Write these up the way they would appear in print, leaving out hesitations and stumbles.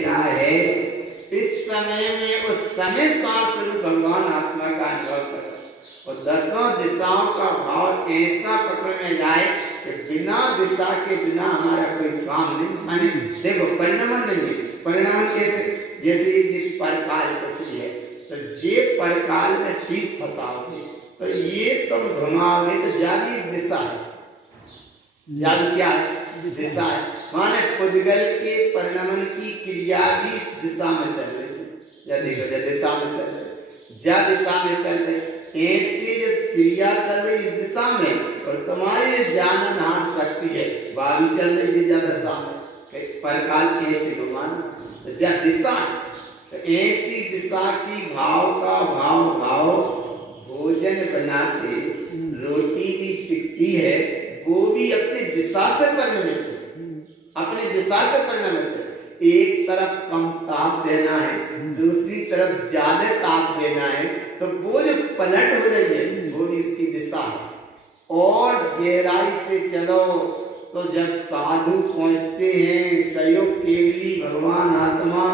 लेना है, इस समय में उस समय सांस रूप भगवान आत्मा का अनुभव करो और दसों दिशाओं का भाव ऐसा पकड़ में जाए कि बिना दिशा के बिना हमारा कोई काम नहीं। माने देखो परिणमन नहीं है, परिणमन कैसे, जैसे ये परकाल कुछ है तो ये परकाल में शीश फंसाओगे तो ये तुम घुमाओगे तो जाली दिशा है, जाल क्या है, दिशा है। माने पुद्गल के परिणमन की क्रिया भी दिशा में चल रही है, या देखो या दिशा में चल रही, जा दिशा में चल रही, ऐसी जो क्रिया चल रही इस दिशा में और तुम्हारी जाननहार शक्ति है वह भी चल रही है जा दिशा में। परकाल कैसे घुमाना, तो जा दिशा है, तो ऐसी दिशा की भाव का भाव भोजन बनाते रोटी भी सीखती है, वो भी अपनी दिशा से परिणमित है, अपनी दिशा से परिणमित है। एक तरफ कम ताप देना है, दूसरी तरफ ज्यादा ताप देना है, तो वो जो पलट हो रही है वो भी इसकी दिशा है। और गहराई से चलो तो जब साधु पहुंचते हैं सहयोग केवली भगवान आत्मा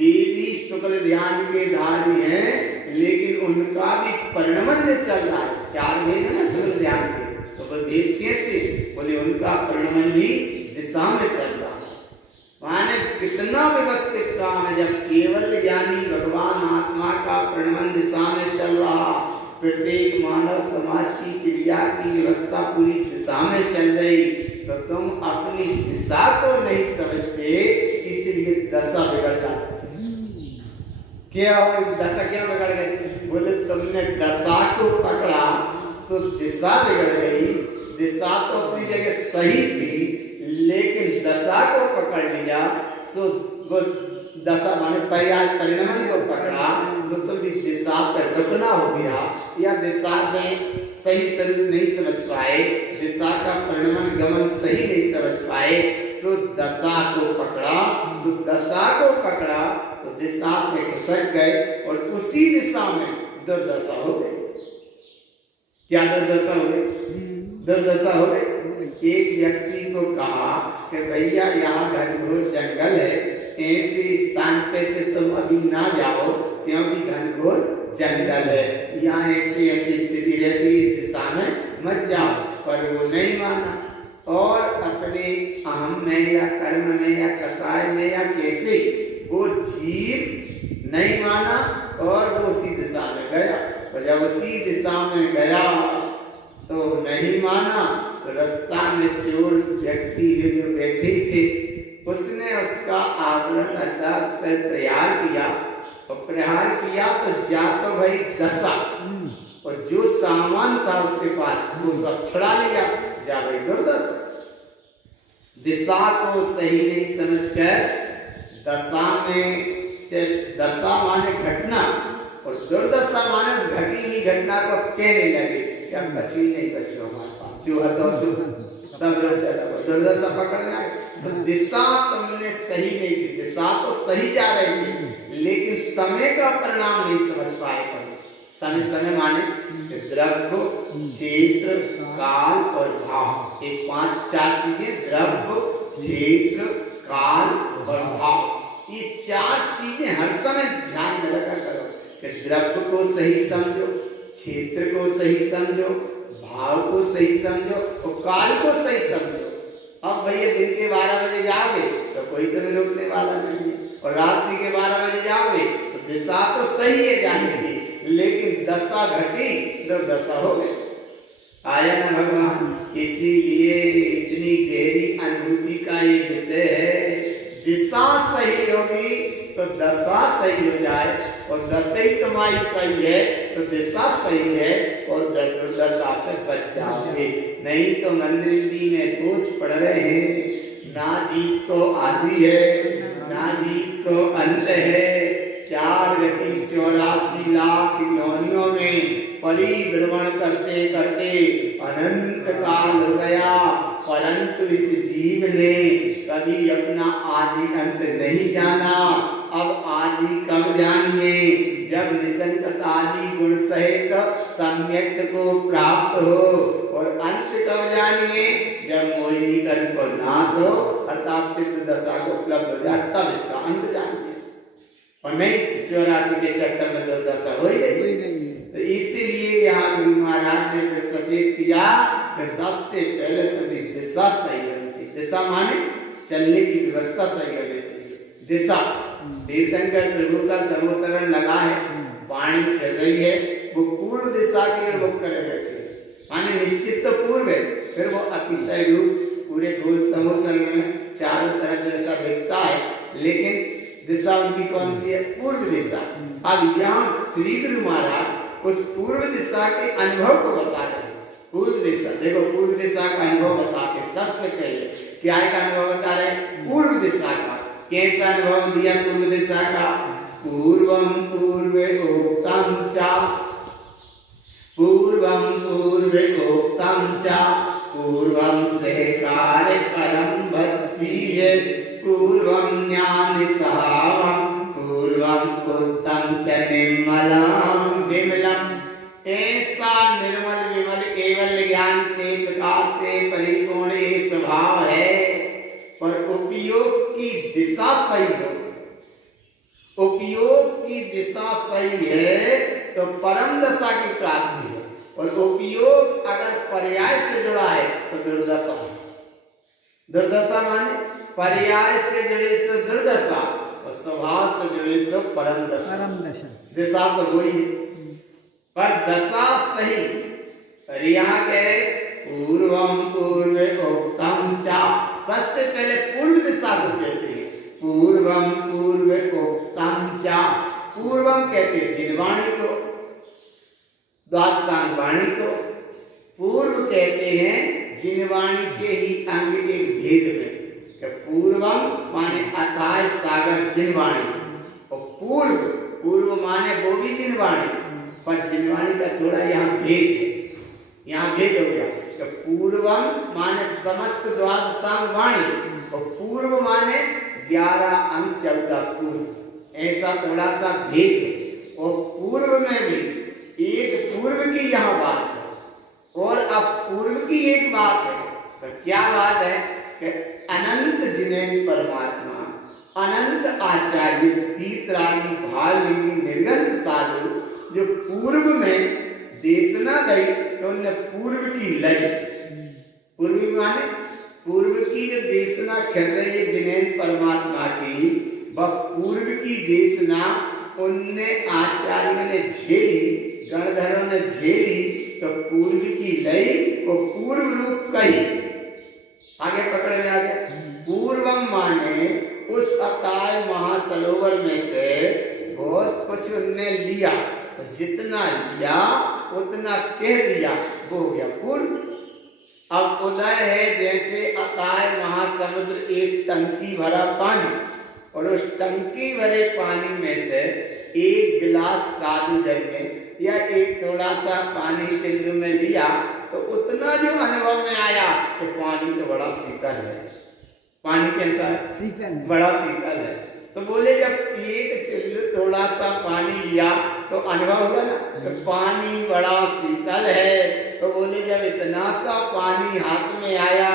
देवी शुक्ल ध्यान के धारी हैं, लेकिन उनका भी परिणमन जो चल रहा है, चार वेद है ना शुक्ल ध्यान के, तो वो वेद कैसे बोले उनका परिणमन भी दिशा में चल रहा है। माने कितना व्यवस्थित काम है, जब केवल ज्ञानी भगवान आत्मा का परिणमन दिशा में चल रहा, प्रत्येक मानव समाज की क्रिया की व्यवस्था पूरी दिशा में चल रही, तो तुम अपनी दिशा को नहीं समझते, इसलिए दशा बिगड़ जाती है। क्या हो दशा क्या बिगड़ गई, बोले तुमने दशा को पकड़ा सो दिशा बिगड़ गई। दिशा तो अपनी जगह सही थी, लेकिन दशा को पकड़ लिया सो वो दशा माने परिणमन को पकड़ा तो तुम्हारी दिशा पर रुकना हो गया, या दिशा में सही स्वरूप नहीं समझ पाए, दिशा का परिणमन गमन सही नहीं समझ पाए, सो दशा को पकड़ा, सो दशा को पकड़ा तो दिशा से खसक गए और उसी दिशा में दुर्दशा हो गई। क्या दुर्दशा हो गई, दुर्दशा हो गई। एक व्यक्ति को कहा कि भैया यहाँ घनघोर जंगल है, ऐसे स्थान पे से तुम अभी ना जाओ क्योंकि घनघोर जंगल है, यहाँ ऐसी ऐसी स्थिति रहती है, इस दिशा में मत जाओ। पर वो नहीं माना और अपने अहम में या कर्म में या कसाय में या कैसे वो जीव नहीं माना और वो उसी दिशा में गया। और जब उसी दिशा में गया तो नहीं माना, तो रास्ता में चोर व्यक्ति जो बैठे थे उसने उसका आवरण अड्डा उस पर प्रहार किया, और प्रहार किया तो जा तो भाई दशा, और जो सामान था उसके पास वो सब छुड़ा लिया, जा भाई दुर्दशा। दिशा को सही नहीं समझकर दशा में दशा माने घटना और दुर्दशा माने घटी हुई घटना को कहने लगे क्या बची नहीं बचो हमारे पास जो हतो सब चला दुर्दशा पकड़ में आ गई। तो दिशा तुमने सही नहीं दी, दिशा तो सही जा रही थी लेकिन समय का परिणाम नहीं समझ पाए। समय समय माने द्रव्य क्षेत्र काल और भाव, एक पांच चार चीजें द्रव्य क्षेत्र काल और भाव, ये चार चीजें हर समय ध्यान में रखा करो कि द्रव्य को सही समझो, क्षेत्र को सही समझो, भाव को सही समझो और काल को सही समझो। अब भैया दिन के 12 बजे जाओगे तो कोई तुम्हें रोकने वाला नहीं है, और रात्रि के 12 बजे जाओगे तो दिशा तो सही है जाने की, लेकिन दशा घटी दुर्दशा हो गई। आया ना भगवान, इसीलिए इतनी गहरी अनुभूति का ये विषय है, दिशा सही होगी तो दशा सही हो जाए, और दशा ही तुम्हारी सही है तो दिशा सही है और दुर्दशा से बच जाओगे। नहीं तो मंदिर में बोझ पड़ रहे हैं, ना जीव को आदि है ना जीव को अंत है, 4 गति 84 लाख योनियों में परिभ्रमण करते करते अनंत काल हो गया, परंतु इस जीव ने कभी अपना आदि अंत नहीं जाना। अब आदि कब जानिए, जब निसंगत आदि गुण सहित सम्यक को प्राप्त हो। और अंत कब जानिए, जब मोहिनी कर्म को नाश हो अर्थात सिद्ध दशा को उपलब्ध हो जाए, तब इसका अंत जानिए। और नहीं 84 के चक्कर में दुर्दशा हो ही गई। तो इसीलिए यहाँ गुरु महाराज ने फिर सचेत किया कि सबसे पहले तो दिशा सही होनी चाहिए। दिशा माने चलने की व्यवस्था सही होनी चाहिए। दिशा तीर्थंकर प्रभु का सर्वशरण लगा है, वाणी चल रही है, वो पूर्व दिशा की ओर मुख करे बैठे, माने निश्चित तो पूर्व है, फिर वो अतिशय रूप पूरे गोल सर्वशरण में चारों तरफ जैसा दिखता है, लेकिन दिशा उनकी कौन सी है, पूर्व दिशा। अब यहाँ श्री गुरु महाराज उस पूर्व दिशा के अनुभव को बता रहे हैं। पूर्व दिशा देखो, पूर्व दिशा का अनुभव बता के सबसे पहले क्या का अनुभव बता रहे हैं, पूर्व दिशा का। कैसा अनुभव दिया पूर्व दिशा का, पूर्वम पूर्वे उक्तम चा, पूर्वम पूर्वे उक्तम चा, पूर्वम से कार्य परम भक्ति है, पूर्वम ज्ञान सहावम, पूर्वम उत्तम च निर्मलम विमलम। ऐसा निर्मल विमल केवल ज्ञान से प्रकाश से परिपूर्ण ये स्वभाव है, पर उपयोग की दिशा सही हो, उपयोग की दिशा सही है तो परम दशा की प्राप्ति है, और उपयोग अगर पर्याय से जुड़ा है तो दुर्दशा है। दुर्दशा माने पर्याय से जुड़े से दुर्दशा और स्वभाव से जुड़े से परम दशा। दिशा तो वही है, पर दशा सही। पर यहाँ कह पूर्वम पूर्व उक्तम चा, सबसे पहले पूर्व दिशा को कहते हैं, पूर्वम पूर्व उक्तम चा। पूर्वम कहते हैं जिनवाणी को, द्वादशांग वाणी को, पूर्व कहते हैं जिनवाणी के ही अंग के भेद में। पूर्वम माने अथाय सागर जिनवाणी, और पूर्व पूर्व माने वो भी जिनवाणी, पर जिनवाणी का थोड़ा यहाँ भेद है, यहाँ भेद हो गया। तो पूर्वम माने समस्त द्वादशांग वाणी, और पूर्व माने 11 अंग 14 पूर्व, ऐसा थोड़ा सा भेद है। और पूर्व में भी एक पूर्व की यहाँ बात है और अब पूर्व की एक बात है। तो क्या बात है कि अनंत जिनेन्द्र परमात्मा, अनंत आचार्य पीतरागी भावलिंगी निर्गंध साधु जो पूर्व में देशना गई, तो उनने पूर्व की लई, पूर्वी माने पूर्व की जो देशना कर रही है जिनेन्द्र परमात्मा की, वह पूर्व की देशना उनने आचार्यों ने झेली, गणधरों ने झेली, तो पूर्व की लई और पूर्व रूप कही। आगे पकड़ में आ गया। पूर्वम माने उस अताय महासरोवर में से बहुत कुछ उनने लिया, तो जितना लिया उतना कह दिया, वो हो गया पूर्व। अब उदय है जैसे अताय महासमुद्र एक टंकी भरा पानी, और उस टंकी भरे पानी में से एक गिलास साधु जन ने या एक थोड़ा सा पानी चिंदू में लिया, तो उतना जो अनुभव में आया कि पानी तो बड़ा शीतल है। पानी कैसा है? बड़ा शीतल है। तो बोले जब एक चिल्लू थोड़ा सा पानी लिया तो अनुभव हुआ ना, तो पानी बड़ा शीतल है। तो बोले जब इतना सा पानी हाथ में आया,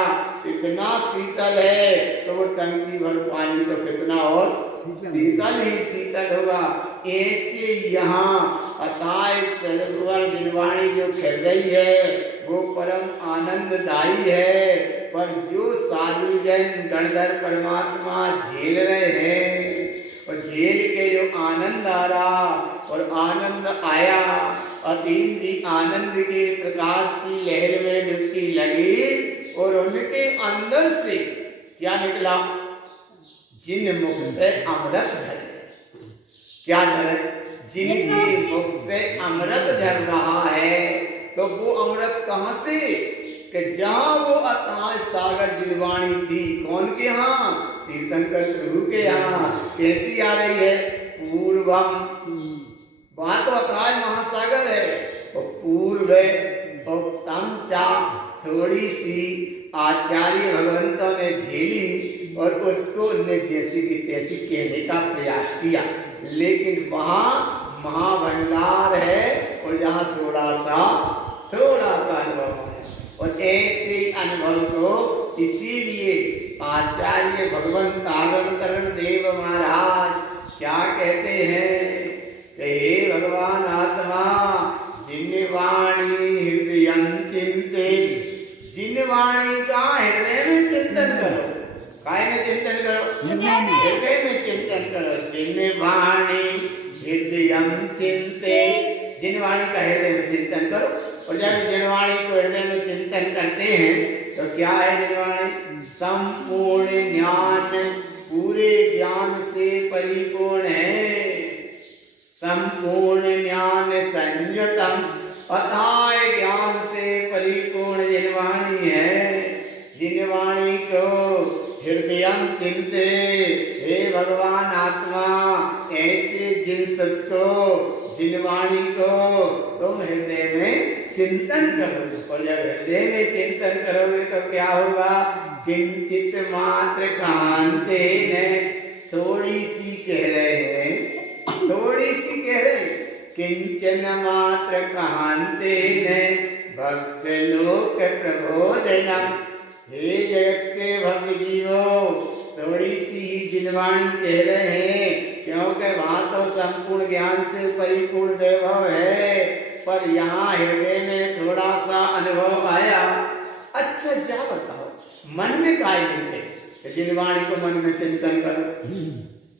इतना शीतल है, तो वो टंकी भर पानी तो कितना और शीतल ही शीतल होगा। ऐसे यहाँ अताय सरोवर जिनवाणी जो खेल रही है वो परम आनंददायी है, पर जो साधु जन गणधर परमात्मा झेल रहे हैं, और झेल के जो आनंद आ रहा और आनंद आया, अतीन जी आनंद के प्रकाश की लहर में डुबकी लगी, और उनके अंदर से क्या निकला? जिन मुख से अमृत झरे। क्या झरे? जिनके मुख से अमृत झर रहा है। तो वो अमृत कहाँ से? कि जहाँ वो अथाह सागर जिनवाणी थी, कौन के यहाँ? तीर्थंकर प्रभु के यहाँ। कैसी आ रही है? पूर्वम, वहां तो अथाह महासागर है, और पूर्व उत्तम चा, थोड़ी सी आचार्य भगवंतों ने झेली और उसको उनने जैसी की तैसी कहने का प्रयास किया, लेकिन वहाँ महाभंडार है और यहाँ थोड़ा सा अनुभव आया। और ऐसे अनुभव को इसीलिए आचार्य भगवान तारण तरण देव महाराज क्या कहते हैं कि हे भगवान आत्मा जिन वाणी हृदय चिंते, जिन वाणी का हृदय में चिंतन करो, काय में चिंतन करो, हृदय में चिंतन करो। जिन वाणी हृदय चिंते, जिन वाणी का हृदय में चिंतन करो। और जब जिन वाणी को हृदय में चिंतन करते हैं तो क्या है जिन वाणी? संपूर्ण ज्ञान, पूरे ज्ञान से परिपूर्ण है। संपूर्ण ज्ञान संयतम, अथाह ज्ञान से परिपूर्ण जिन वाणी है। जिन वाणी को हृदय चिंते, हे भगवान आत्मा ऐसे जिन सबको, जिन वाणी को तुम हृदय में चिंतन करो। और जब हृदय में चिंतन करोगे तो क्या होगा? किंचित मात्र कांते ने, थोड़ी सी कह रहे हैं, थोड़ी सी कह रहे हैं, किंचन मात्र कांते ने भक्त लोक प्रबोधनम। हे जगत के भक्त जीवो, थोड़ी सी ही जिनवाणी कह रहे हैं, क्योंकि वहां तो संपूर्ण ज्ञान से परिपूर्ण वैभव है, पर यहाँ हृदय में थोड़ा सा अनुभव आया। अच्छा जा बताओ, मन में काय नहीं, जिनवाणी को मन में चिंतन करो,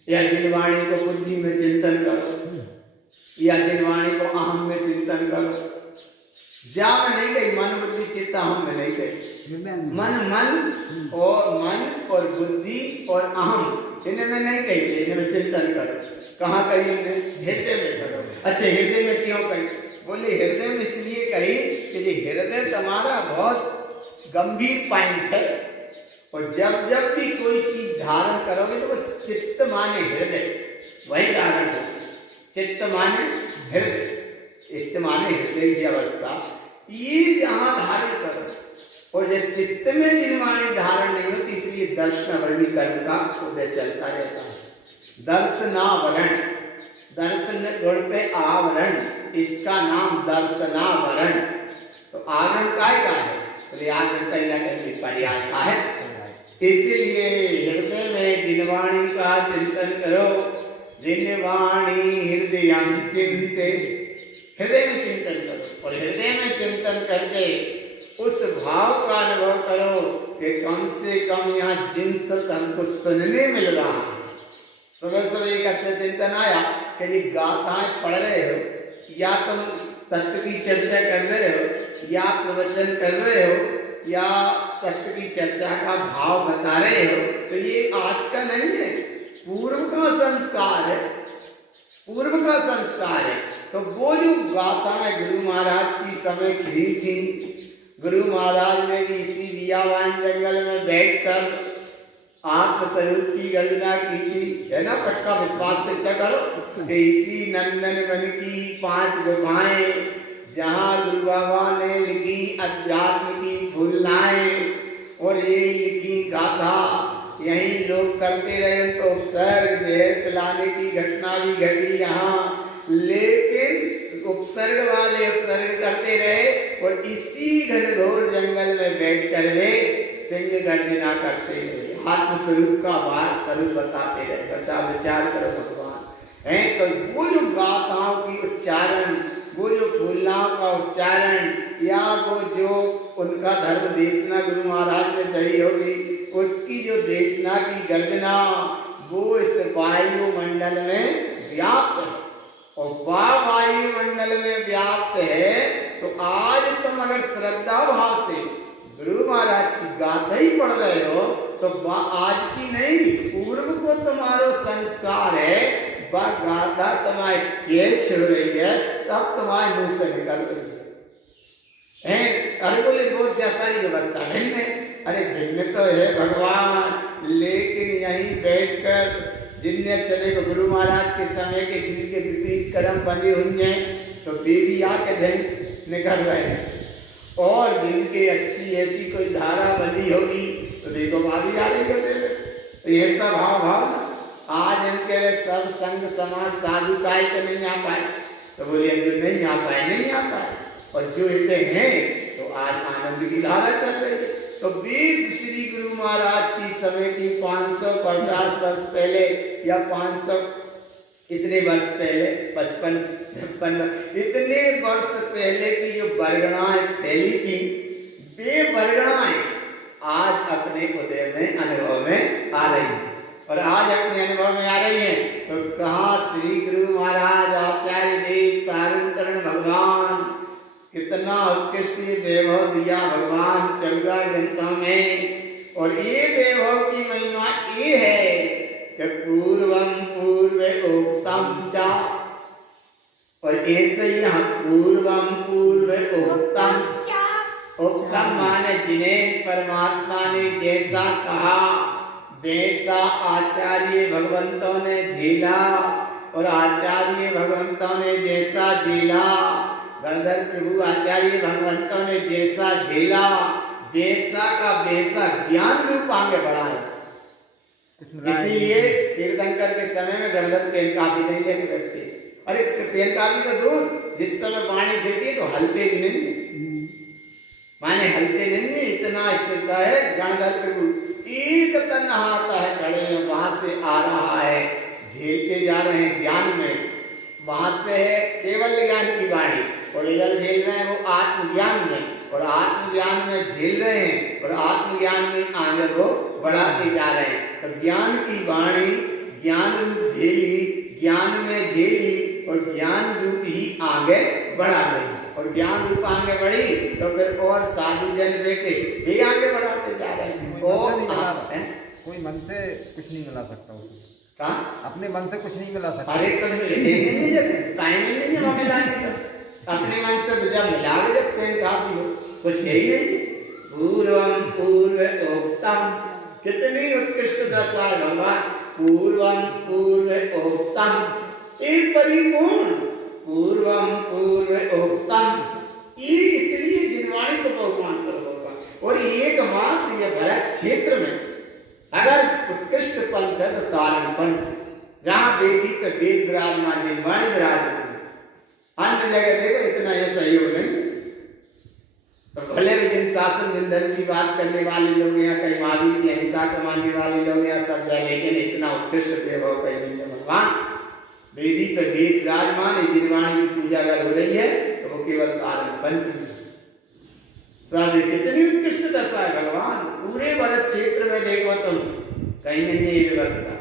या जिनवाणी को बुद्धि में चिंतन करो, या जिनवाणी को अहम में चिंतन करो। जा में नहीं गई, मन बुद्धि चित्त अहम में नहीं गई। मन और बुद्धि और अहम इनमें नहीं कही, इनमें चिंतन करो। कहाँ कही? हृदय में करो। अच्छा हृदय में क्यों कही? बोले हृदय में इसलिए कही कि ये हृदय तुम्हारा बहुत गंभीर पॉइंट है, और जब जब भी कोई चीज धारण करोगे तो वो चित्त माने हृदय, वही धारण हो। चित्त माने हृदय, चित्त माने हृदय की अवस्था, ये यहाँ धारण करो। और जब चित्त में जिनवाणी धारण नहीं होती, इसलिए दर्शन वर्णी कर्म का उदय चलता रहता है। दर्शनावरण, दर्शन गुण पे आवरण, इसका नाम दर्शनावरण। तो आवरण काय का है? तो आवरण कहीं ना कहीं पर्याय का है। इसलिए हृदय में जिनवाणी का चिंतन करो। जिनवाणी हृदय चिंते, हृदय में चिंतन करो। और हृदय में चिंतन करके उस भाव का अनुभव करो कि कम से कम यहाँ जिन सब हमको सुनने मिल रहा है। सुबह सुबह एक अच्छा चिंतन आया कि ये गाथाएं पढ़ रहे हो, या तुम तत्व की चर्चा कर रहे हो, या प्रवचन कर रहे हो, या तत्व की चर्चा का भाव बता रहे हो, तो ये आज का नहीं है, पूर्व का संस्कार है, पूर्व का संस्कार है। तो वो जो गाथाएं गुरु महाराज की समय की थी, गुरु महाराज ने भी इसी बियावान जंगल में बैठकर आत्मस्वरूप की गर्जना की थी, है ना? पक्का विश्वास व्यक्त करो कि इसी नंदन वन की 5 गुफाएं, जहाँ गुरु बाबा ने लिखी अध्यात्म की फूलनाएं और ये लिखी गाथा, यही लोग करते रहे। तो उपसर्ग जहर पिलाने की घटना भी घटी यहाँ, लेकिन उपसर्ग वाले उपसर्ग करते रहे और इसी घनघोर जंगल में बैठकर वे सिंह गर्जना करते रहे, आत्मस्वरूप का बात स्वरूप बताते रहे। बच्चा विचार करो भगवान है। तो वो जो गाथाओं की उच्चारण, वो जो फूलनाओं का उच्चारण, या वो जो उनका धर्म देशना गुरु महाराज ने दही होगी, उसकी जो देशना की गर्जना, वो इस वायुमंडल में व्याप्त है। और वह वायुमंडल में व्याप्त है। तो आज तुम अगर श्रद्धा भाव से गुरु महाराज की गाथा ही पढ़ रहे हो, तो आज की नहीं, पूर्व को तुम्हारा संस्कार है, वह गाथा तुम्हारे कैच हो रही है, तब तुम्हारे मुंह से निकल रही है। अरे बोले बहुत जैसा ही व्यवस्था भिन्न है। अरे भिन्न तो है भगवान, लेकिन यहीं बैठकर जिनने चले को गुरु महाराज के समय के जिनके विपरीत कर्म बने हुए हैं, तो वे भी आके निकल रहे हैं। और जिनके अच्छी ऐसी कोई धारा बंधी होगी तो देखो भाभी आ रही होते। तो ये सब भाव आज हम कह रहे सब संग समाज साधु काय तो नहीं आ पाए, तो बोले जो नहीं आ पाए, और जो इतने हैं तो आज आनंद की धारा चल रही है। तो वेद श्री गुरु महाराज की समय की 550 वर्ष पहले या 500 इतने वर्ष पहले 55 इतने वर्ष पहले की जो वर्गणाएं फैली थी, वे वर्गणाएं आज अपने उदय में अनुभव में आ रही हैं। और आज अपने अनुभव में आ रही हैं तो कहाँ श्री गुरु महाराज आचार्य देव तारण तरण भगवान कितना उत्कृष्ट वैभव दिया भगवान 14 ग्रंथों में। और ये वैभव की महिमा ये है कि पूर्वम पूर्व उक्तम चा, और ऐसे यहाँ पूर्वम पूर्व उक्तम माने जिन्हें परमात्मा ने जैसा कहा वैसा आचार्य भगवंतों ने झेला, और आचार्य भगवंतों ने जैसा झेला, गणधर प्रभु आचार्य भगवंतों ने जैसा झेला वैसा का वैसा ज्ञान रूप आगे बढ़ा है। इसीलिए तीर्थंकर के समय में गणधर पेन काफी नहीं लेके बैठते। अरे पेन काफी तो दूर, जिस समय वाणी देती है तो हलते भी नहीं, माने हलते नहीं, इतना स्थिरता है। गणधर प्रभु एक तन्हा आता है खड़े, वहां से आ रहा है, झेलते जा रहे हैं ज्ञान में, वहां से है केवल ज्ञान की वाणी, और इधर झेल रहे हैं वो आत्मज्ञान में, और आत्मज्ञान में झेल रहे हैं, और आत्मज्ञान में आगे वो बढ़ाते जा रहे हैं। तो ज्ञान की वाणी ज्ञान रूप झेली, ज्ञान में झेली, और ज्ञान रूप ही आगे बढ़ा रही, और ज्ञान रूप आगे बढ़ी तो फिर और साधु जन बेटे भी आगे बढ़ाते जा रहे हैं। कोई मन से कुछ नहीं मिला सकता उसको, अपने मन से कुछ नहीं मिला सकता। अरे टाइम ही नहीं है मिलाने का, अपने मन से जब मिला जब प्रेम काफी हो, कुछ यही नहीं। पूर्वम पूर्व उक्तम, कितनी उत्कृष्ट दशा भगवान, पूर्वम पूर्व उक्तम, एक परिपूर्ण पूर्वम पूर्व उक्तम, ये इसलिए जिनवाणी को भगवान कर होगा। और एकमात्र ये भरत क्षेत्र में अगर उत्कृष्ट पंथ है तो तारण पंथ, जहाँ वेदी पे वेद विराजमान, जिनवाणी विराजमान, अन्य जगह देखो इतना यह सहयोग नहीं। तो भले भी जिन शासन जिन धर्म की बात करने वाले लोग यहाँ, कई महावीर की अहिंसा को मानने वाले लोग यहाँ सब जगह, लेकिन इतना उत्कृष्ट वैभव कहीं नहीं है। भगवान वेदी पे वेद विराजमान, जिनवाणी की पूजा अगर हो रही है तो वो केवल तारण पंच सब। कितनी उत्कृष्ट दशा है भगवान, पूरे भरत क्षेत्र में देखो तुम कहीं नहीं है ये व्यवस्था।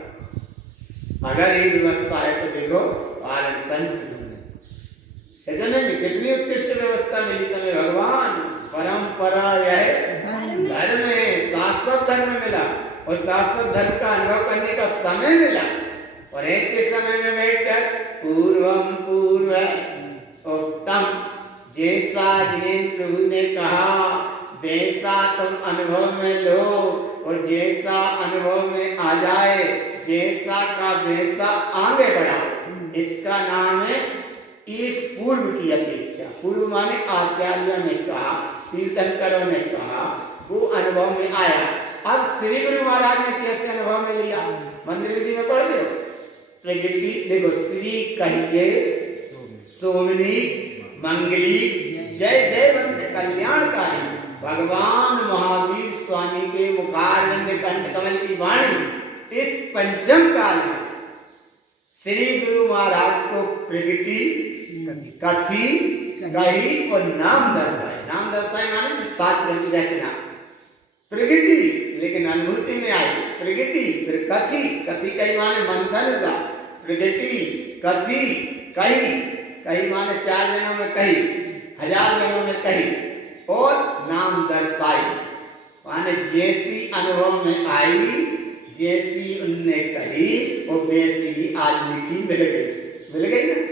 अगर ये व्यवस्था है तो देखो तारण पंच कितनी उत्कृष्ट व्यवस्था मिली तुम्हें भगवान। परंपरा यह धर्म है, शाश्वत धर्म मिला, और शाश्वत धर्म का अनुभव करने का समय मिला। और ऐसे समय में बैठकर पूर्वम पूर्व उत्तम, जैसा जिनेन्द्र प्रभु ने कहा वैसा तुम अनुभव में लो, और जैसा अनुभव में आ जाए वैसा का वैसा आगे बढ़ाओ। इसका नाम है एक पूर्व की अपेक्षा। पूर्व माने आचार्यों ने कहा, तीर्थंकरों ने कहा, वो अनुभव में आया। अब श्री गुरु महाराज ने कैसे अनुभव में लिया, मंदिर विधि में पढ़ दो। प्रगति देखो, श्री कहिए सोमनी मंगली जय जय वंदे कल्याणकारी भगवान महावीर स्वामी के मुखारविंद कंठ कमल की वाणी इस पंचम काल में श्री गुरु महाराज को प्रगति कथी कही और नाम दर्शाए। नाम दर्शाए माने शास्त्र की रचना, प्रगति लेकिन अनुभूति में आई, प्रगति फिर कथी, कथी कही माने मंथन का, प्रगति कथी कही, कही माने 4 जनों में कही, 1000 जनों में कही, और नाम दर्शाई माने जैसी अनुभव में आई, जैसी उनने कही वो वैसी ही आज लिखी मिल गई ना।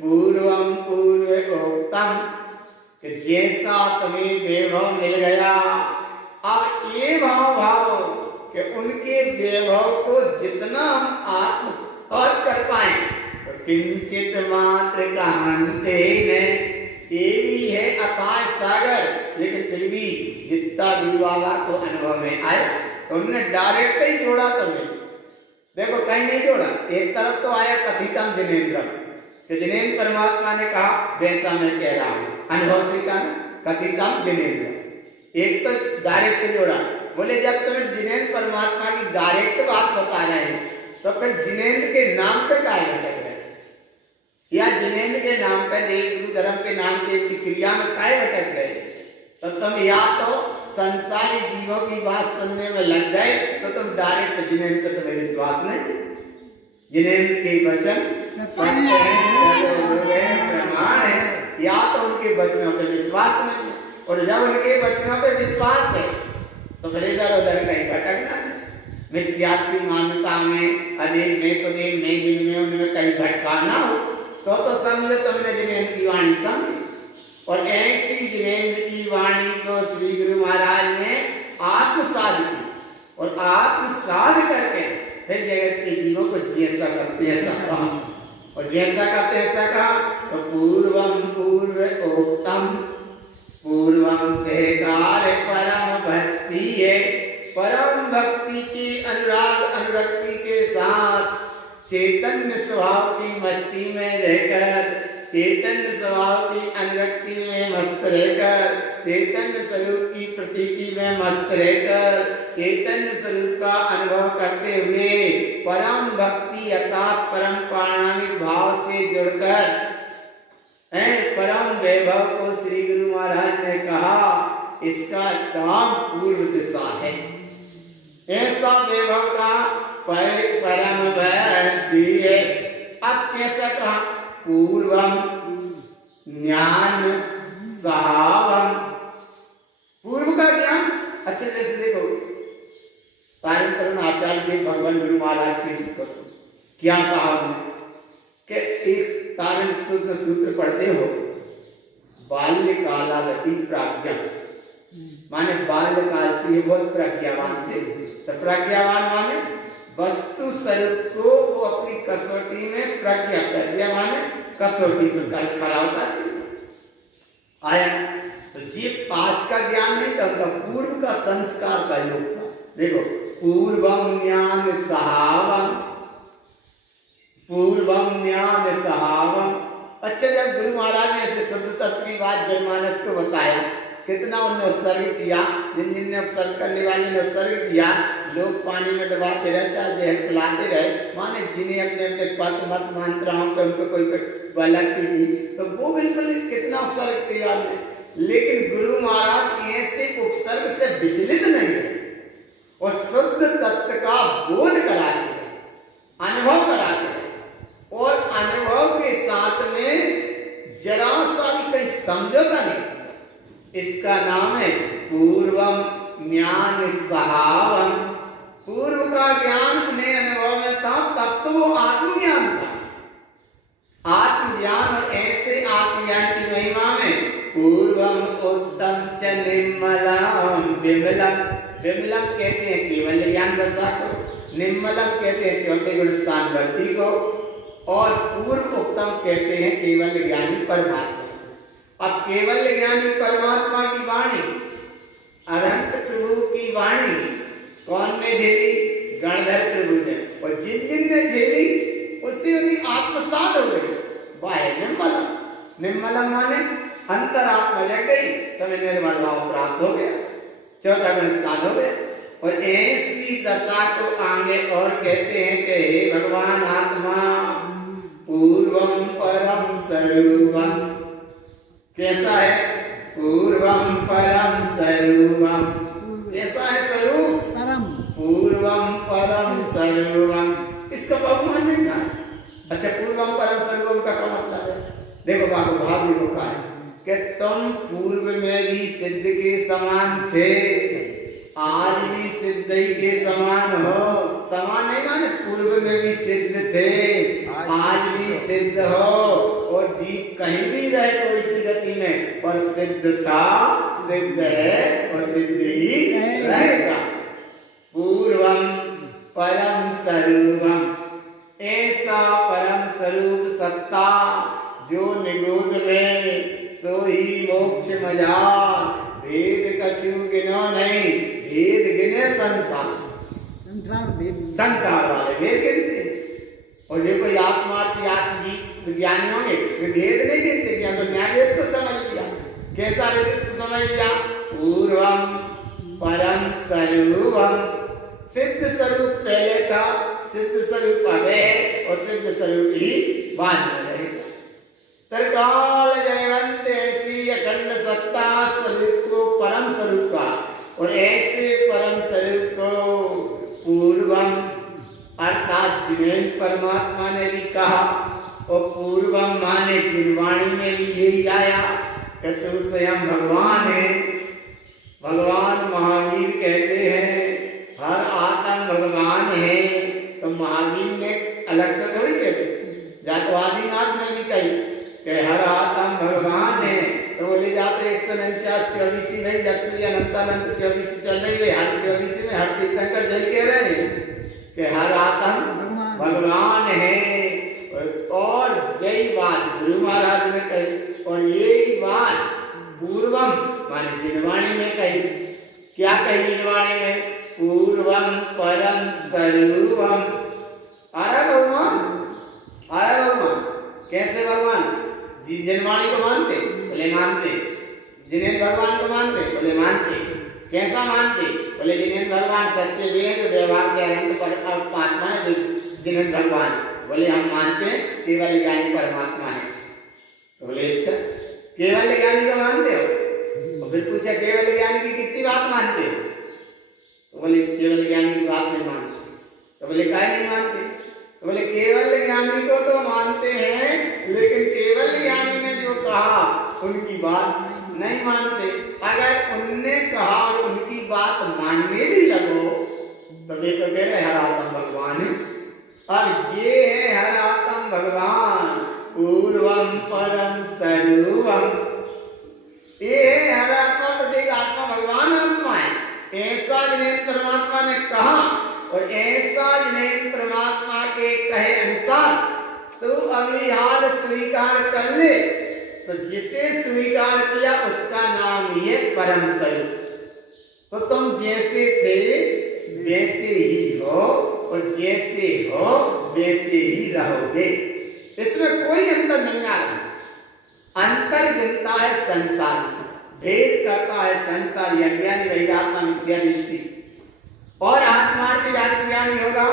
पूर्वम पूर्व उक्तम, कि जैसा तुम्हें वैभव मिल गया। अब ये भाव कि उनके वैभव को जितना हम आत्मसात कर पाए तो किंचित मात्र का मनते ये भी है अथाह सागर, लेकिन फिर भी जितना गुरु बाबा को अनुभव में आया तो उन्होंने डायरेक्ट ही जोड़ा तुम्हें। देखो कहीं नहीं जोड़ा, एक तरफ तो आया कथितम जिनेन्द्र, कि जिनेन्द्र परमात्मा ने कहा वैसा मैं कह रहा हूं, अनुभव से कहा कथितम जिनेन्द्र, एक तो डायरेक्ट जोड़ा। बोले जब तुम्हें जिनेन्द्र परमात्मा की डायरेक्ट बात बता रहे हैं तो फिर जिनेन्द्र के नाम पे काय भटक रहे, या जिनेन्द्र के नाम पे देव गुरु धर्म के नाम के क्रिया में काय भटक रहे। तो तुम या तो संसारी जीवों की बात सुनने में लग गए तो तुम डायरेक्ट जिनेन्द्र पे तुम्हें विश्वास नहीं। जिनेन्द्र के वचन सत्य है, प्रमाण है, या तो उनके वचनों पे विश्वास नहीं, और जब उनके वचनों पे विश्वास है तो फिर इधर उधर कहीं भटकना नहीं। मिथ्यात्व मान्यता में अनेक में तो में जिनमें उनमें कहीं भटका ना हो तो समझो तुमने जिनेन्द्र की वाणी समझी। और ऐसी जिनेन्द्र की वाणी को श्री गुरु महाराज ने आत्मसाध की, और आत्मसाध करके फिर जगत के जीवों को जैसा करते ऐसा कहा, और जैसा करते ऐसा कहा। तो पूर्वम पूर्व उत्तम, पूर्वम से कार्य परम भक्ति है, परम भक्ति की अनुराग अनुरक्ति के साथ चैतन्य स्वभाव की मस्ती में रहकर, चैतन्य स्वभाव की अनुरक्ति में मस्त रहकर, चैतन्य स्वरूप की प्रतीति में मस्त रहकर, चैतन्य स्वरूप का अनुभव करते हुए परम भक्ति अर्थात परम पारणामिक भाव से जुड़कर परम वैभव को श्री गुरु महाराज ने कहा इसका नाम पूर्व दिशा है। ऐसा वैभव का परम भक्ति है। अब कैसा कहा, पूर्वम ज्ञान सहावम, पूर्व का ज्ञान। अच्छे से देखो तारण करुण आचार्य देव भगवान गुरु महाराज के क्या कहा उन्होंने कि एक तारण स्तोत्र सूत्र पढ़ते हो, बाल्य कालावती प्राज्ञा, माने बाल्यकाल से ये बहुत प्रज्ञावान थे। तो प्रज्ञावान माने वस्तु स्वरूप को वो अपनी कसौटी में प्रज्ञा माने कसौटी में खरा उतारते आया। तो ये पांच का ज्ञान नहीं था, उनका पूर्व का संस्कार का योग था। देखो पूर्वम ज्ञान सहावम, पूर्वम ज्ञान सहावम। अच्छा जब गुरु महाराज ने ऐसे शुद्ध तत्व की बात जनमानस को बताया, कितना उन्होंने उत्सर्ग किया, जिन जिन ने उपसर्ग करने वाले ने उत्सर्ग किया, लोग पानी में डुबाते रहे, चाहे जहर पिलाते रहे, माने जिन्हें अपने अपने पद मत मंत्राओं पे उनको कोई बलकती थी तो वो बिल्कुल कितना उपसर्ग किया उन्होंने। लेकिन गुरु महाराज ऐसे उपसर्ग से विचलित नहीं है और शुद्ध तत्व का बोध कराते हैं, अनुभव कराते हैं, और अनुभव के साथ में जरा सा भी कहीं समझौता नहीं किया। इसका नाम है पूर्वम ज्ञान सहावम। पूर्व का ज्ञान उन्हें अनुभव में था, तब तो वो आत्मज्ञान था। आत्मज्ञान, और ऐसे आत्मज्ञान की महिमा में पूर्वम उत्तम च निर्मलम विमलम। विमलम कहते हैं केवल ज्ञान दशा को, निर्मलम कहते हैं चौथे गुण स्थान वृद्धि को, और पूर्व उत्तम कहते हैं केवल ज्ञानी परमात्मा। अब केवल ज्ञानी परमात्मा की वाणी, अनंत प्रभु की वाणी कौन ने झेली? गणधर प्रभु ने, और जिन जिन ने झेली उससे उनकी आत्मसात हो गई। वाह निर्मलम, निर्मलम माने अंतरात्मा जग गई, तुम्हें निर्मल भाव प्राप्त हो गया, चौथा गुण स्थान हो गया। और ऐसी दशा को आगे और कहते हैं कि हे भगवान आत्मा पूर्वम परम स्वरूपम। कैसा है? पूर्वम परम स्वरूपम। कैसा है स्वरूप? परम। पूर्वम परम स्वरूपम, इसका बहुमान नहीं था। अच्छा पूर्वम परम स्वरूपम का क्या मतलब है? देखो बाबू भाव देखो का है कि तुम पूर्व में भी सिद्ध के समान थे, आज भी सिद्ध ही के समान हो। समान नहीं माने पूर्व में भी सिद्ध थे, आज भी सिद्ध हो, और जीव कहीं भी रहे कोई सी गति में, पर सिद्ध था, सिद्ध है और सिद्ध ही रहेगा। पूर्वम परम स्वरूपम, ऐसा परम स्वरूप सत्ता जो निगूढ़ में सो मजार, भेद कछु गिनो नहीं, भेद गिने संसार वाले भेद गिनते। और जो कोई आत्मार्थी आत्मजीत विज्ञानी होंगे वे भेद नहीं गिनते कि हम तो न्याय वेद को समझ लिया। कैसा वेद को समझ लिया? पूर्वम परम स्वरूपम, सिद्ध स्वरूप पहले था, सिद्ध स्वरूप अब है और सिद्ध स्वरूप ही बाद में रहेगा। तरकाल जयवंत ऐसी अखंड सत्ता स्वरूप को परम स्वरूप का, और ऐसे परम स्वरूप को पूर्वम अर्थात जिनेन्द्र परमात्मा ने भी कहा, और पूर्वम माने जिनवाणी में भी यही आया कि तू स्वयं भगवान है। भगवान महावीर कहते हैं हर आत्म भगवान है, तो महावीर ने अलग से थोड़ी कहते, जातवादीनाथ ने भी कही कि हर आत्म भगवान है, तो बोले जाते 149 24 नहीं, जब से अनंतानंत 24 चल रही है, हर 24 में हर तीर्थंकर जय कह रहे हैं कि हर आत्म भगवान है। और जय बात गुरु महाराज ने कही, और यही बात पूर्वम माने जिनवाणी में कही। क्या कही जिनवाणी में? पूर्वम परम स्वरूपम। आया भगवान, आया भगवान। कैसे भगवान? जिनवाणी को मानते? बोले मानते। जिनेन्द्र भगवान को मानते? बोले मानते। कैसा मानते? बोले जिनेन्द्र भगवान सच्चे वेद व्यवहार से अनंत परमात्मा है जिनेन्द्र भगवान। बोले हम मानते हैं केवल ज्ञानी परमात्मा है। तो बोले अच्छा, केवल ज्ञानी को मानते हो? तो फिर पूछा केवल ज्ञानी की कितनी बात मानते हो? तो बोले केवल ज्ञानी की बात नहीं मानते। तो बोले काहे नहीं मानते? तो बोले केवल ज्ञानी को तो मानते हैं, लेकिन केवल ज्ञानी ने जो कहा उनकी बात नहीं मानते। अगर उनने कहा और उनकी बात मानने भी लगो तो वे तो कह रहे हर आत्म भगवान है। अब ये है हर आत्म भगवान, पूर्वम परम स्वरूपम। ये है हर आत्मा प्रत्येक आत्मा भगवान आत्मा है, ऐसा जिनेन्द्र परमात्मा ने कहा। और ऐसा जिनेन्द्र परमात्मा के कहे अनुसार तू अभी हाल स्वीकार कर ले, तो जिसे स्वीकार किया उसका नाम ही है परम स्वरूप। तो तुम जैसे थे वैसे ही हो, और जैसे हो वैसे ही रहोगे। इसमें कोई अंतर नहीं आता। अंतर गिनता है संसार, भेद करता है संसार। यज्ञानी वैरात्मा मिथ्या दृष्टि, और आत्मार्थी आत्मज्ञानी होगा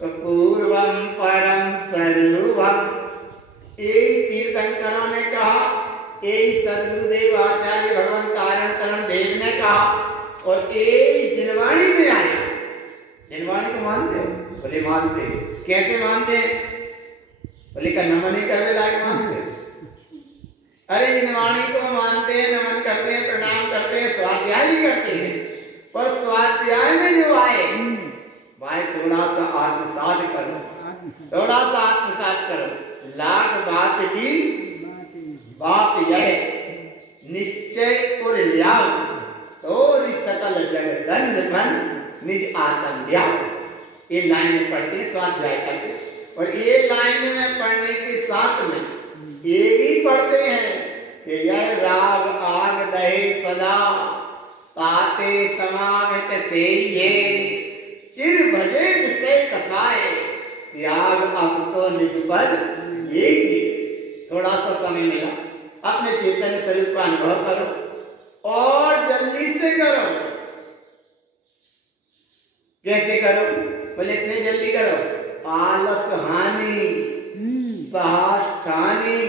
तो पूर्वम परम स्वरूपम। यही तीर्थंकरों ने कहा, यही सदगुरुदेव आचार्य भगवान तारण तरण देव ने कहा, और यही जिनवाणी में आया। जिनवाणी को मानते हो? बोले मानते। कैसे मानते? बोले का नमन ही करने लायक मानते। अरे जिनवाणी को मानते हैं, नमन करते हैं, प्रणाम करते हैं, स्वाध्याय भी करते हैं, पर स्वाध्याय में जो आए भाई थोड़ा सा आत्मसात करो, थोड़ा सा आत्मसात करो। लाख बात की बात यह निश्चय और ल्याव, तो सकल जग दंड बन निज आत्म ल्याव। ये लाइन में पढ़ते हैं, स्वाध्याय करते हैं। और ये लाइन में पढ़ने के साथ में ये भी पढ़ते हैं कि यह राग आग दहे सदा, ताते समागत से ये चिर भजे विषय कसाए, त्याग अब तो निज पद यही। थोड़ा सा समय मिला, अपने चेतन स्वरूप का अनुभव करो और जल्दी से करो। कैसे करो? बोले इतने जल्दी करो। आलस हानि सहष्ठानि।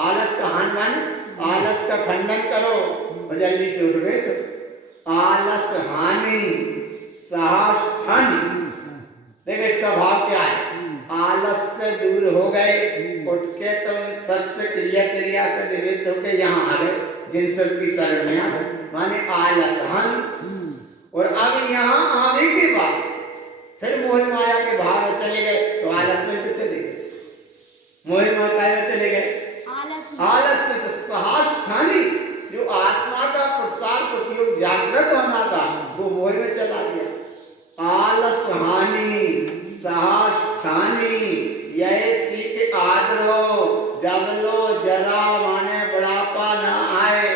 आलस का हानि माने आलस का खंडन करो और जल्दी से उठ बैठो। आलस हानि सहष्ठानि। देखो इसका भाव क्या है? आलस से दूर हो गए, उठ के तुम सबसे क्रिया से निवृत्त होकर यहाँ आ गए, जिन सब की शरण में आ गए, माने आलस हानि। और अब यहाँ आने के बाद फिर मोह माया के भाव में चले गए, तो आलस में तो चले गए, मोह माया में चले गए। आलस में तो सहष्ठानि, जो आत्मा का प्रसाद उपयोग जागृत होना था, वो मोह में चला गया। आलस हानि सहष्ठानि, यह सीख आदरो, जब लो जरा माने बुढ़ापा न आए,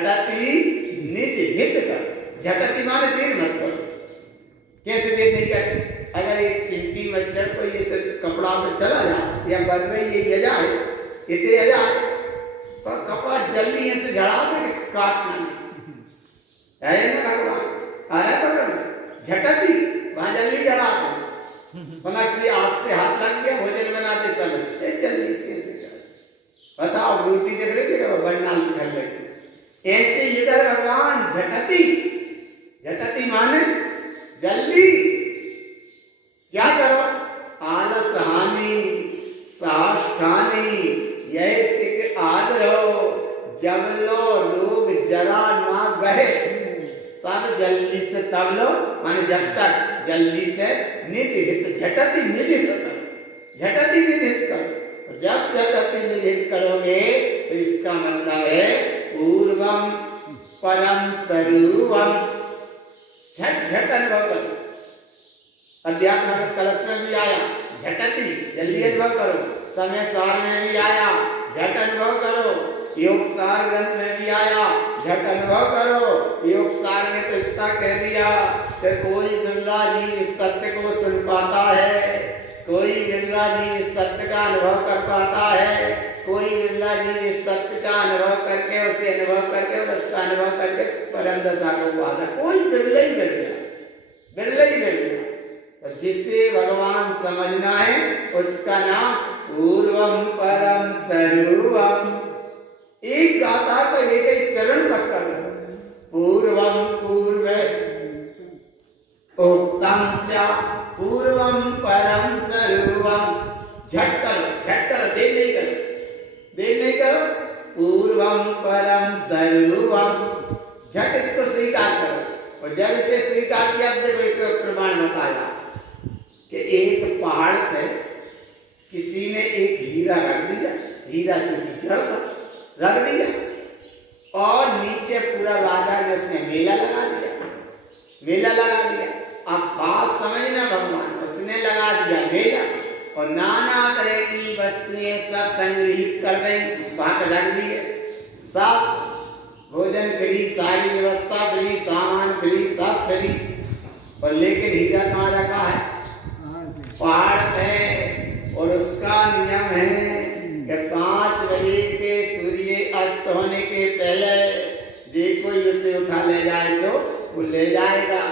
झटति निज हित कर। झटति माने देर मत करो। कैसे देर नहीं करे? अगर एक चिंटी मच्छर को ये कपड़ा पे चला जाए या बढ़ रही है जाए इतने आ जाए तो कपड़ा जल्दी ऐसे झड़ा दे काटना है ना भगवान। अरे भगवान झटती वहां जल्दी झड़ा बना से आग से हाथ लग गया भोजन बनाते समय जल्दी से बताओ रोटी देख रही है बनना घर लगी। ऐसे इधर भगवान झटती झटती माने जल्दी क्या करो? आलस हानि साष्टानी यह सिख आदरो जब लो रोग जरा ना गए तब जल्दी से तब लो माने जब तक जल्दी से निज हित झटती निज हित करो। झटती निज हित करो। जब झटती निज हित करोगे तो इसका मतलब है पूर्वम परम स्वरूपम झट झट अनुभव करो। अध्यात्म कलश में भी आया झटती जल्दी अनुभव करो। समय सार में भी आया झट अनुभव करो। योग सार ग्रंथ में भी आया झट अनुभव करो। योग सार में तो इतना कह दिया कि कोई बिरला जीव इस तत्व को सुन पाता है, कोई बिरला जीव इस तत्व का अनुभव कर पाता है, कोई बिरला जीव इस तत्व का अनुभव करके उसे अनुभव करके उसका अनुभव करके परम दशा को पाता। कोई बिरला ही बिरला बिरला ही बिरला। तो जिसे भगवान समझना है उसका नाम पूर्वम परम स्वरूपम। एक गाथा का एक एक चरण पक्का करो। पूर्वम पूर्व उत्तम च पूर्वम परम स्वरूपम। झट करो देर नहीं करो देर नहीं करो। पूर्वम परम स्वरूपम झट इसको स्वीकार करो। और जब इसे स्वीकार किया देखो एक प्रमाण बताया कि एक पहाड़ पे किसी ने एक हीरा रख दिया। हीरा चूंकि जड़ था रख दिया और नीचे पूरा बाजार में उसने मेला लगा दिया। अब बात समझना भगवान उसने लगा दिया मेला और नाना तरह की वस्तुएं सब संग्रहित कर रही वहां पर रख दिए। सब भोजन फ्री सारी व्यवस्था फ्री सामान फ्री सब फ्री और लेकिन हीरा कहाँ रखा है? पहाड़ पे। और उसका नियम है कि 5 बजे के सूर्य अस्त होने के पहले जे कोई उसे उठा ले जाए सो वो ले जाएगा।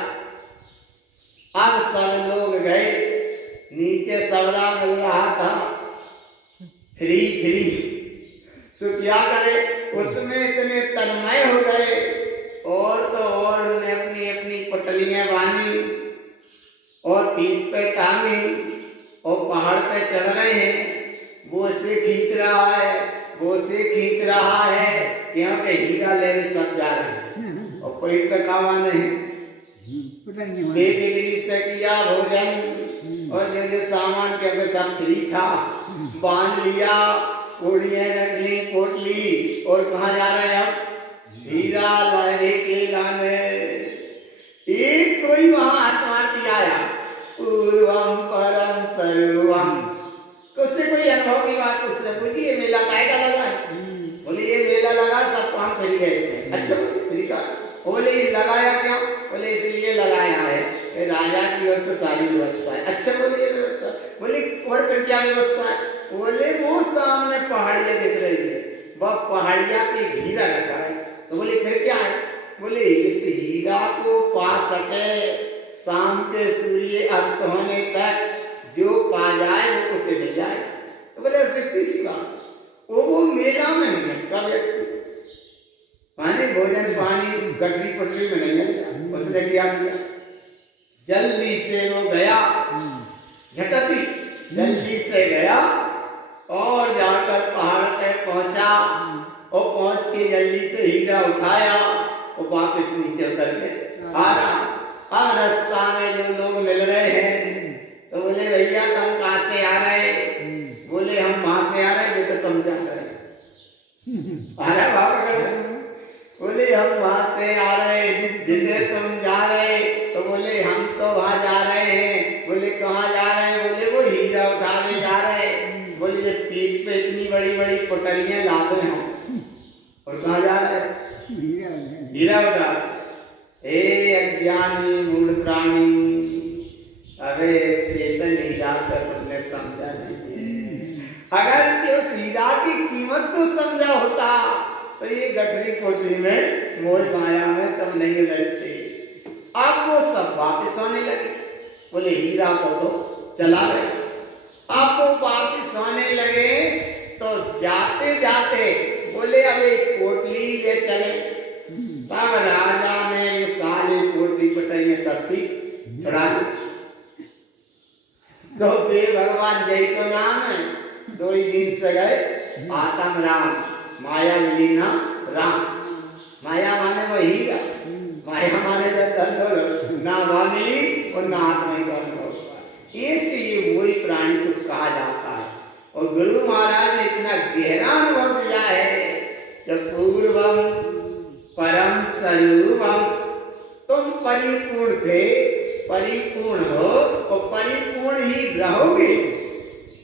अब सब लोग गए नीचे सबरा मिल रहा था फ्री सो क्या करे उसमें इतने तन्मय हो गए और तो और उन्हें अपनी अपनी पटलियां बांधी और पीठ पे टांगी और पहाड़ पे चढ़ रहे हैं। वो से खींच रहा है यहाँ पे हीरा लेने सब जा रहे हैं और कोई टकावा नहीं। बेफिक्री से किया भोजन और जो सामान के अंदर सब फ्री था बांध लिया कोड़ियां रख ली पोटली और कहाँ जा रहे हैं अब? हीरा लाने के लाने। एक कोई वहां आत्मार्थी आया पूर्वम परम स्वरूपम। उससे कोई अनुभव की बात उसने पूछी ये मेला काहे का लगा है? बोले ये मेला लगा सब काम फ्री है इसमें। अच्छा फ्री का? बोले लगाया क्यों? बोले इसलिए लगाया है कि राजा की ओर से सारी व्यवस्था है। अच्छा बोले ये व्यवस्था? बोले और फिर क्या व्यवस्था है? बोले वो सामने पहाड़ियां दिख रही है वह पहाड़िया पे हीरा रखा है। तो बोले फिर क्या है? बोले इस हीरा को पा सके शाम के सूर्य अस्त होने तक जो पा जाए वो उसे मिल जाए। तो बोले इतनी सी बात वो मेला में नहीं लटका व्यक्ति पानी भोजन पानी गठरी पटरी में नहीं लगा। उसने क्या किया जल्दी से वो गया झटती जल्दी से गया और जाकर पहाड़ पे पहुंचा और पहुंच के जल्दी से हीरा उठाया और वापस नीचे उतर के आ रहा। अब रास्ता में जो लोग मिल रहे हैं तो बोले भैया तुम कहाँ से आ रहे? बोले हम वहां से आ रहे जो तो तुम जा रहे। अरे बाप बोले हम वहां से आ रहे जिधर तुम जा रहे। तो बोले हम तो वहां जा रहे हैं। बोले कहाँ जा रहे हैं? बोले वो हीरा उठाने जा रहे। बोले ये पीठ पे इतनी बड़ी बड़ी पटरियां लादे हम और कहाँ जा रहे? हीरा उड़ा, हे अज्ञानी मूढ़ प्राणी, अबे चेतन हीरा का तुमने समझा नहीं। अगर उस हीरा की कीमत तो समझा होता तो ये गठरी कोठरी में मोह माया में तब नहीं लजते। अब वो सब वापिस आने लगे, बोले हीरा को तो चला गए। अब वो वापिस आने लगे तो जाते जाते बोले अब एक पोटली ले चले। तब राजा ने ये सारी पोटली पटरी सबकी चढ़ा दी। तो बे भगवान यही तो नाम है, 2 ही दिन से गए आत्म राम, माया मिली ना राम। माया माने वो हीरा, माया माने धन ना वह मिली और ना आत्मा का अनुभव। इसलिए वही प्राणी को कहा जाता है। और गुरु महाराज ने इतना गहरा अनुभव दिया है जब पूर्वम परम स्वरूपम, तुम परिपूर्ण थे, परिपूर्ण हो और परिपूर्ण ही रहोगे।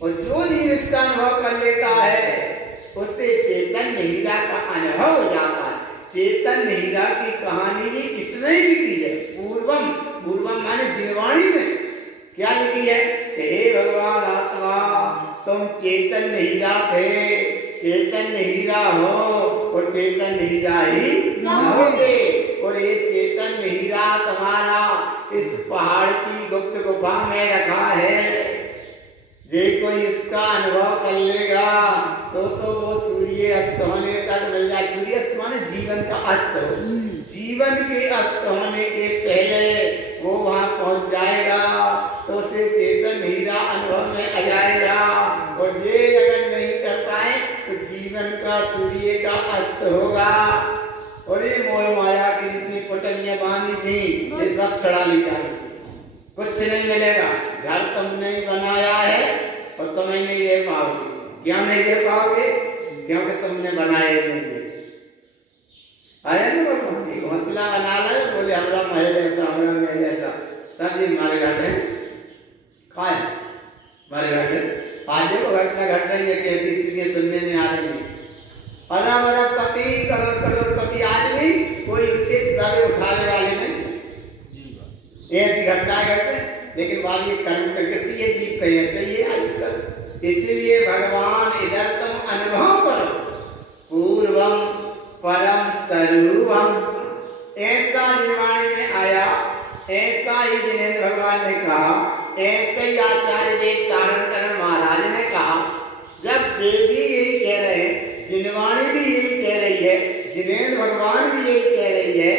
और जो जीव इसका अनुभव कर लेता है उससे चेतन हीरा का अनुभव हो जाता है। चेतन हीरा की कहानी भी इसमें ही लिखी है। पूर्वम, पूर्वम माने जिनवाणी में क्या लिखी है? हे भगवान आत्मा, तुम चेतन हीरा थे, चेतन हीरा हो और चेतन हीरा ही रहोगे। और ये चेतन हीरा तुम्हारा इस पहाड़ की गुप्त गुफा में रखा है। जे कोई इसका अनुभव कर लेगा तो वो सूर्य अस्त होने तक मिल जाए। सूर्य अस्त माने जीवन का अस्त हो, जीवन के अस्त होने के पहले वो वहां पहुंच जाएगा तो उसे चेतन हीरा अनुभव में आ जाएगा। और ये अगर नहीं कर पाए तो जीवन का सूर्य का अस्त होगा। और ये मोह माया की जितनी पटलियां बांधी थी ये सब चढ़ा ली जाएगी, कुछ नहीं मिलेगा। घर तुमने ही बनाया है और तुम ही नहीं रह पाओगे। क्यों नहीं रह पाओगे? क्योंकि तुमने बनाए नहीं थे। आया ना भगवान एक मसला बना ले, बोले हमारा महल ऐसा, हमारा महल ऐसा, सब ये हमारे घाटे खाए हमारे घाटे। आज देखो घटना घट रही है, कैसी स्थितियां सुनने में आ रही है। अरब अरबपति, करोड़ करोड़पति आदमी कोई उनके सर उठाने वाले नहीं। ऐसी घटनाएं घट रही, लेकिन वहां ये कर्म प्रकृति है, जीव कहीं ऐसे ही है आई कर। इसलिए भगवान इधर तुम अनुभव करो पूर्वम परम स्वरूपम। ऐसा निर्वाणी में आया, ऐसा ही जिनेन्द्र भगवान ने कहा, ऐसे ही आचार्य वेद तारण महाराज ने कहा। जब देवी यही कह रहे हैं, जिनवाणी भी यही कह रही है, जिनेन्द्र भगवान भी यही कह रही है,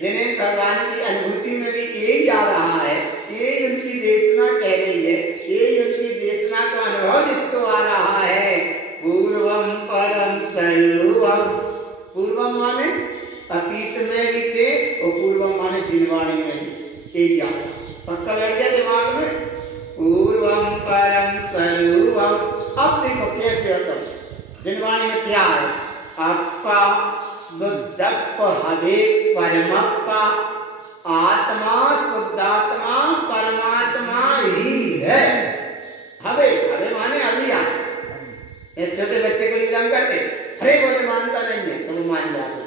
जिनेन्द्र भगवान की अनुभूति में भी यही आ रहा है, ये उनकी देशना कह रही है, ये उनकी देशना का अनुभव जिसको आ रहा है। पूर्वम परम स्वरूपम, पूर्वम माने अतीत में भी थे और पूर्वम माने जिनवाणी में भी यही आ रहा। पक्का लग गया दिमाग में? पूर्वम परम स्वरूपम। अब देखो कैसे होता है जिनवाणी में क्या है? अप्पा शुद्धप्प हवे परमप्पा, आत्मा शुद्धात्मा परमात्मा ही है। हवे, हवे माने अभी आ। इस छोटे बच्चे को एग्जाम करते, अरे बोले मानता नहीं है तो वो मान जाते,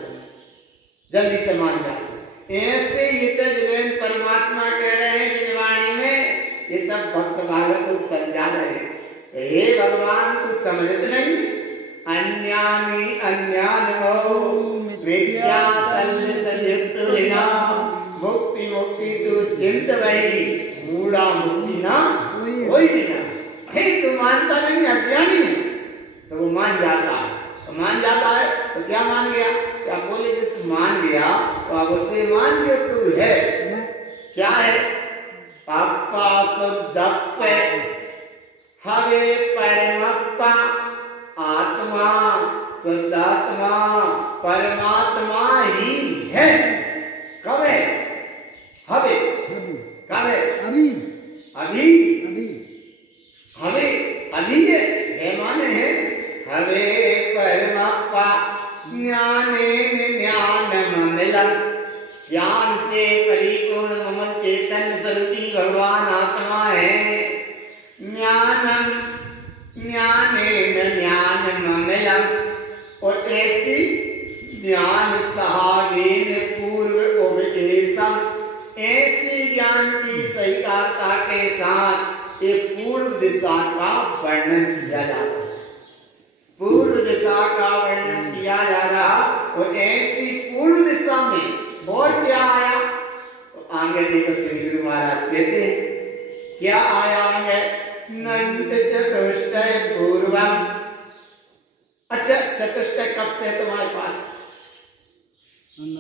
जल्दी से मान जाते। ऐसे ही तो जिनेन्द्र परमात्मा कह रहे हैं जिनवाणी में, ये सब भक्त बालक को समझा रहे हैं। हे भगवान कुछ समझते नहीं, अन्यानी अन्यान हो विद्या सल्ल संयुक्त विना, मुक्ति मुक्ति तू चिंत वही, मूढ़ा मुक्ति ना कोई बिना। हे तू मानता नहीं, अज्ञानी है, तो वो मान जाता है। तो मान जाता है तो क्या मान गया? क्या बोले जो तू मान गया तो अब उससे मान जो तू है क्या है? अप्पा शुद्धप्प हवे परमप्पा, आत्मा शुद्धात्मा परमात्मा ही है। कब है? हवे, कब है? अभी, अभी, अभी, हवे अभी है माने है। हवे परमप्पा ज्ञानेन ज्ञानममलम्, ज्ञान से परिपूर्ण मम चेतन स्वरूपी भगवान आत्मा है। ज्ञानम ज्ञानेन ज्ञानममलम्, और ऐसी ज्ञान सहागेन पूर्व उपदेशम, ऐसी ज्ञान की सहिकारता के साथ एक पूर्व दिशा का वर्णन किया जाता है। पूर्व दिशा का वर्णन किया जा रहा और ऐसी पूर्व दिशा में और क्या आया तो आगे देखो श्री गुरु महाराज कहते हैं क्या आया आगे नंद चतुष्टय पूर्वम। अच्छा चतुष्टय कब से है तुम्हारे पास?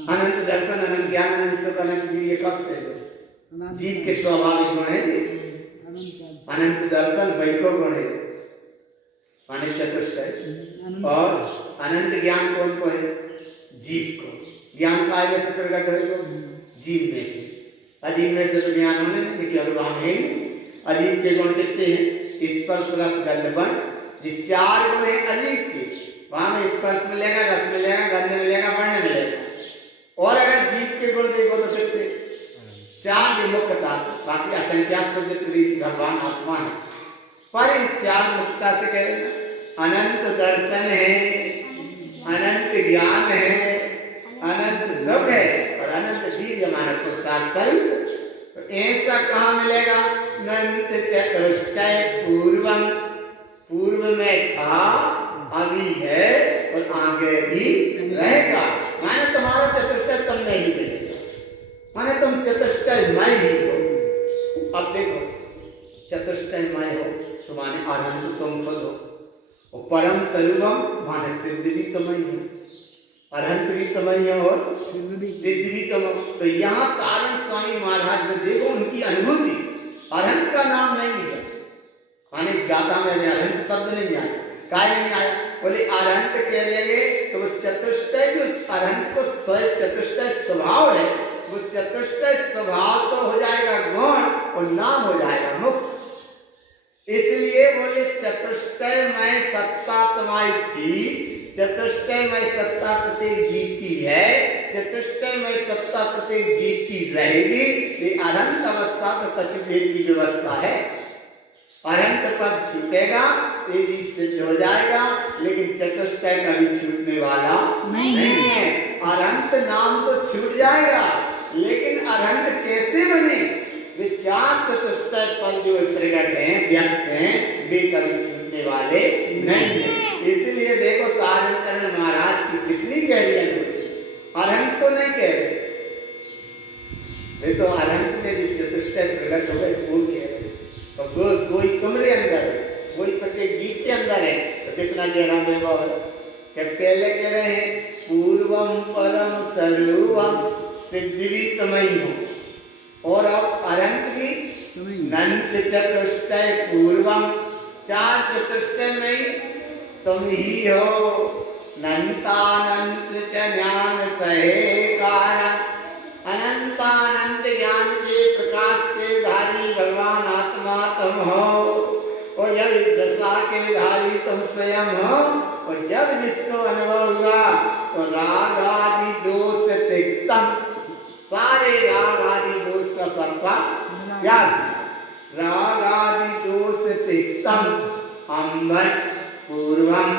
अनंत दर्शन, अनंत ज्ञान, अनंत सुख, अनंत वीर्य कब से है? जीव के स्वाभाविक गुण है। अनंत दर्शन वैभव गुण है माने चतुष्टय, और अनंत ज्ञान कौन को है? जीव को। ज्ञान काय में से प्रकट होगा? जीव में से। अजीव में से तो ज्ञान होने नहीं क्योंकि अनुभव है। अजीव के गुण कितने हैं? स्पर्श रस गंध बन, ये चार गुण है अजीव के। वहां में स्पर्श मिलेगा, रस मिलेगा, गंध मिलेगा, वर्ण मिलेगा। और अगर जीव के गुण देखो तो कितने? चार विमुखता से, बाकी असंख्या शब्द भगवान आत्मा है, पर इस चार मुक्ता से कह रहे अनंत दर्शन है, अनंत ज्ञान है, अनंत सुख है और अनंत वीर्य मानव पुरुषार्थ स्वरूप। तो ऐसा कहाँ मिलेगा? नंत चतुष्टय पूर्वम, पूर्व में था, अभी है और आगे भी रहेगा। माने तुम्हारा चतुष्टय तुम नहीं मिलेगा, माने तुम चतुष्टयमय ही हो। अब देखो चतुष्टयमय हो तो माने आनंद तुम खुद हो, और परम स्वरूपम माने सिद्ध भी तुम ही हो, अरहंत भी तुम ही हो और सिद्ध भी तुम हो। तो यहाँ कारण स्वामी महाराज ने देखो उनकी अनुभूति, अरहंत का नाम नहीं है माने इस गाथा में अरहंत शब्द नहीं आया। काय नहीं आया? बोले अरहंत कह देंगे तो वो चतुष्टय जो अरहंत को चतुष्टय स्वभाव है, वो चतुष्टय स्वभाव तो हो जाएगा गुण और नाम हो जाएगा मुक्त। इसलिए बोले चतुष्टय में सत्ता तुम्हारी थी, चतुष्टय में सत्ता प्रत्येक जीव की है, चतुष्टय में सत्ता प्रत्येक जीव की रहेगी। ये अनंत अवस्था तो कछु देर की व्यवस्था है। अनंत पद छूटेगा ये जीव सिद्ध हो जाएगा, लेकिन चतुष्टय कभी छूटने वाला नहीं है। अनंत नाम तो छूट जाएगा, लेकिन अनंत कैसे बने? वे चार चतुष्टय पद जो प्रकट हैं, व्यक्त हैं, वे कभी छूटने वाले नहीं है। इसलिए देखो कारण महाराज की कितनी गहरी अनुभूति, अनंत को नहीं कह रहे, वे तो अनंत में जो चतुष्टय प्रकट हो गए वो कह रहे। तो कोई तुम्हारे अंदर है, कोई प्रत्येक जीव के अंदर है, तो कितना गहरा वैभव है। क्या पहले कह रहे हैं पूर्वम परम स्वरूपम, सिद्ध भी तुम ही हो, और अब अनंत भी नंत चतुष्टय पूर्वम, चार चतुष्टय में ही तुम ही हो। नंतानंत च ज्ञान सहे कारण, अनंतानंत ज्ञान के प्रकाश के धारी भगवान आत्मा तुम हो, और जब इस दशा के धारी तुम स्वयं हो, और जब जिसको अनुभव हुआ तो राग आदि दोष तिक्तम, सारे राग आदि दोष का सर्पा त्याग, राग आदि दोष तिक्तम अम्बर पूर्वम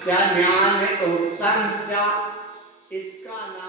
च ज्ञान उक्तम च, इसका नाम